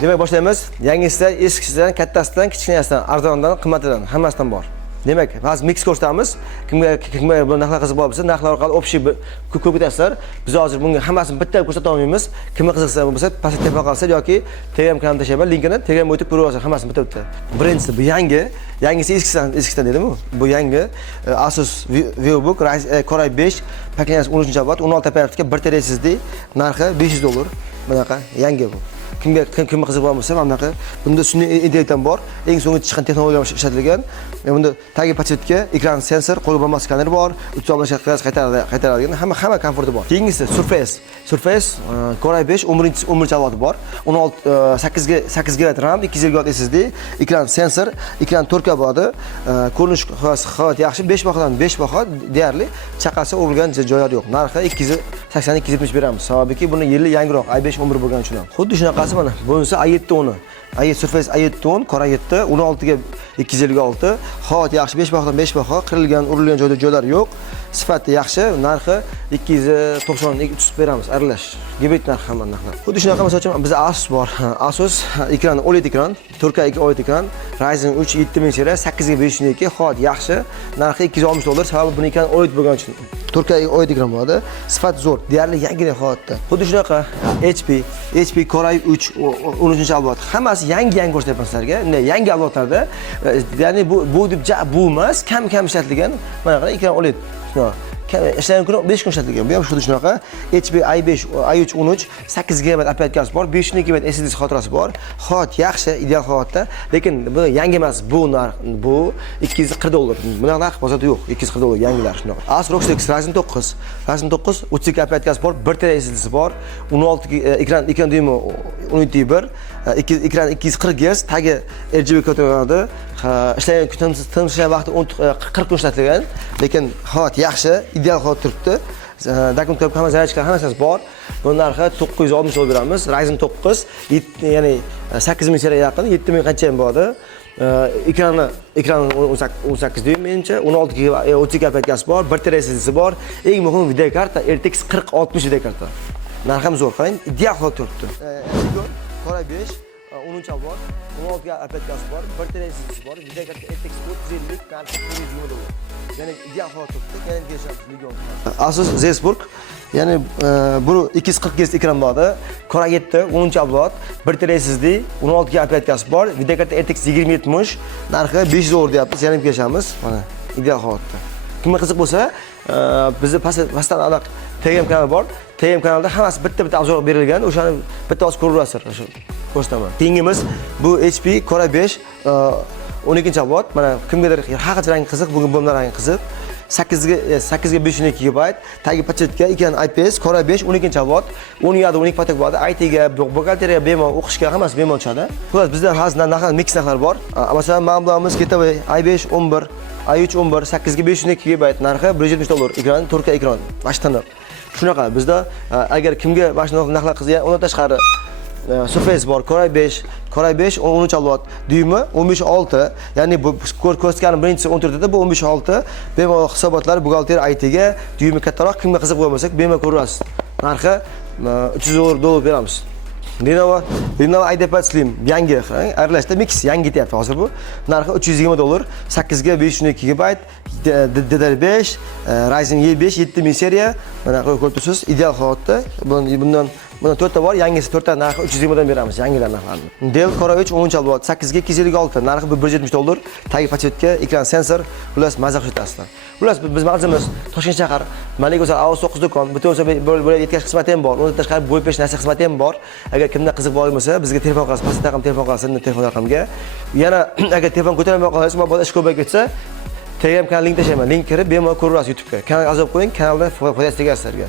Demak, boshlaymiz. Yangisidan, eskisidan, kattasidan, kichkinasidan, arzondan, qimmatidan, hammasidan bor. Demak, hozir mix ko'rsatamiz. Kimga bu narxlar qiziq bo'lsa, narxlar orqali общий ko'rib ketasizlar. Biz hozir bunga hammasini bitta ko'rsata olmaymiz. Kimga qiziqsa bo'lsa, pastga telefon qilsa yoki Telegram kanalga tashlayman, linkini Telegram o'tib ko'rib olasiz, hammasini bitta. Birinchisi bu yangisi eskisidan dedimi? Bu yangi Asus VivoBook Core i5 paklanasi 13-avlod 16 apparatga 1 TB SSD, narxi $500. Bunaqa yangi bu. Kimga qiziq bo'lsa, mana bunaqa. Bunda sun'iy intellektdan bor, eng so'nggi chiqqan texnologiyalar ishlatilgan. Bunda tagi pachetka, ekran sensor, qo'lga bosma skaner bor, 360 qaytaradigan, hamma komforti bor. Keyingisi Surface Core i5 11-avlod bor. 8 GB RAM, 200 GB SSD, ekran sensor, ekran 4K bo'ladi. Ko'rinish holat yaxshi, 5 bahodan 5 baho deyarli, chaqasi urilgan joylar yo'q. Narxi 280-270 beramiz. Sababiki buni yili yangiroq i5 11 bo'lgani uchun. Xuddi shunaqasi mana. Bunisi i7 Surface i7 Core i7 16 ga 256. Holat yaxshi, 5 bahodan 5 baho, qirilgan, urilgan joylar yo'q. Sifati yaxshi, narxi 290-300 beramiz, aralash. Gibrid narxi hamma narxlar. Xuddi shunaqa masalan bizda Asus bor. Asus ekran OLED ekran, 4K OLED ekran, Ryzen 3 7000 seriya 8 ga 502, holat yaxshi, narxi $260. Sababi buni ekran OLED bo'lgani uchun. 4K OLED ekran bo'ladi. Sifat zo'r, deyarli yangidek holatda. Xuddi shunaqa HP Core i3 13-avlod. Hammasi yangi ko'rsatyapman sizlarga. Yangi avlodlarda, ya'ni bu deb bu emas, kam ishlatilgan mana qara ekran OLED. Ishlagan kuni 5 kun ishlatilgan. Bu ham xuddi shunaqa. HP i3 13 8 GB apparatgasi bor, 512 GB SSD xotirasi bor. Holat yaxshi, ideal holatda, lekin bu yangi emas, bu narx, bu $240. Bunaqa narx bozorda yo'q, $240 yangilar shunaqa. Asus ROG Strix Ryzen 9 32 apparatgasi bor, 1 TB SSD bor, 16 ekran dyumi 17.1, ekran 240 Hz, tagi RGB ko'tariladi. Ishlagan kun vaqti 40 kun ishlatilgan, lekin holat yaxshi, ideal holat turibdi. Dokument hamma zaryadchiklar hammasi bor. Bu narxi $960 beramiz. Ryzen 9, ya'ni 8000 seriya yaqin, 7000 qancha ham bo'ladi. Ekran 18 dyum menimcha, 16 GB 32 apparatgasi bor, 1 TB SSD bor. Eng muhim video karta RTX 4060 video karta. Narxi ham zo'r, qarang, ideal holat turibdi. Core i5 13-avlod 16 GB apparatgasi bor, 1 TB SSD bor, video karta RTX 3050, narxi $120. Ya'ni ideal holat turibdi. Yana kelishamiz. Asus ZBook, ya'ni bu 240 Hz ekran bo'ladi. Core i7 10-avlod, 1 TB SSD, 16 GB apparatgasi bor, video karta RTX 2070, narxi $500 deyapmiz. Yana kelishamiz. Mana ideal holatda. Kimga qiziq bo'lsa, bizni pastdan aniq Telegram kanali bor. Telegram kanalda hammasi bitta obzor berilgan. O'shani bitta oz ko'rib olasizlar. Ko'rsataman. Keyingimiz bu HP Core i5 12-avlod. Mana kimgadir haqiqiy rang qiziq, bugun bo'mlar rangi qiziq. 8 ga 512 GB, tagi pachetka, ekran IPS, Core i5 12-avlod, 10 patak bo'ladi. IT ga, buxgalteriya, bemalol o'qishga hammasi bemalol tushadi. Xullas, bizda hozir narxlar mix narxlar bor. Masalan, mana bularimiz Getaway i5 11, i3 11, 8 ga 512 GB, narxi $170. Ekran 4K ekran, mashinani. Shunaqa bizda agar kimga mana shunaqa narxlar qiziq, undan tashqari Surface bor, Core i5 13-avlod, dyumi 15.6, ya'ni bu ko'rsatganim birinchisi 14 edi, bu 15.6. Bemalol hisobotlar buxgalteriya IT ga dyumi kattaroq, kimga qiziq bo'lmasak, bemalol ko'rasiz. Narxi $300 beramiz. Lenovo IdeaPad Slim yangi, aralashda mix yangi ketyapti hozir bu. Narxi $320, 8 ga 512 GB, DDR5, Ryzen 5 7000 seriya. Mana ko'rib turibsiz, ideal holatda. Bundan 4 ta bor, yangisi 4 ta narxi $320 dan beramiz, yangilar narxlarini. Dell Core i3 10-avlod, 8 ga 256, narxi $170. Tagi pachetka, ekran sensor, xullas maza qilasiz. Xullas biz maqsadimiz Toshkent shahar, Malik O'zar Avos 9 do'kon, bitta o'sha bo'lib yetkazish xizmati ham bor. Undan tashqari bo'yib berish narsa xizmati ham bor. Agar kimda qiziq bo'lsa, bizga telefon qilasiz, pastda raqam telefon qilasiz, telefon raqamga. Yana agar telefon ko'tarmay qolsangiz, boshqa ish ko'payib ketsa, Telegram kanal link tashlayman. Link kirib bemalol ko'rasiz YouTube'ga. Kanalga a'zo bo'ling, kanaldan foydasi tegadi sizlarga.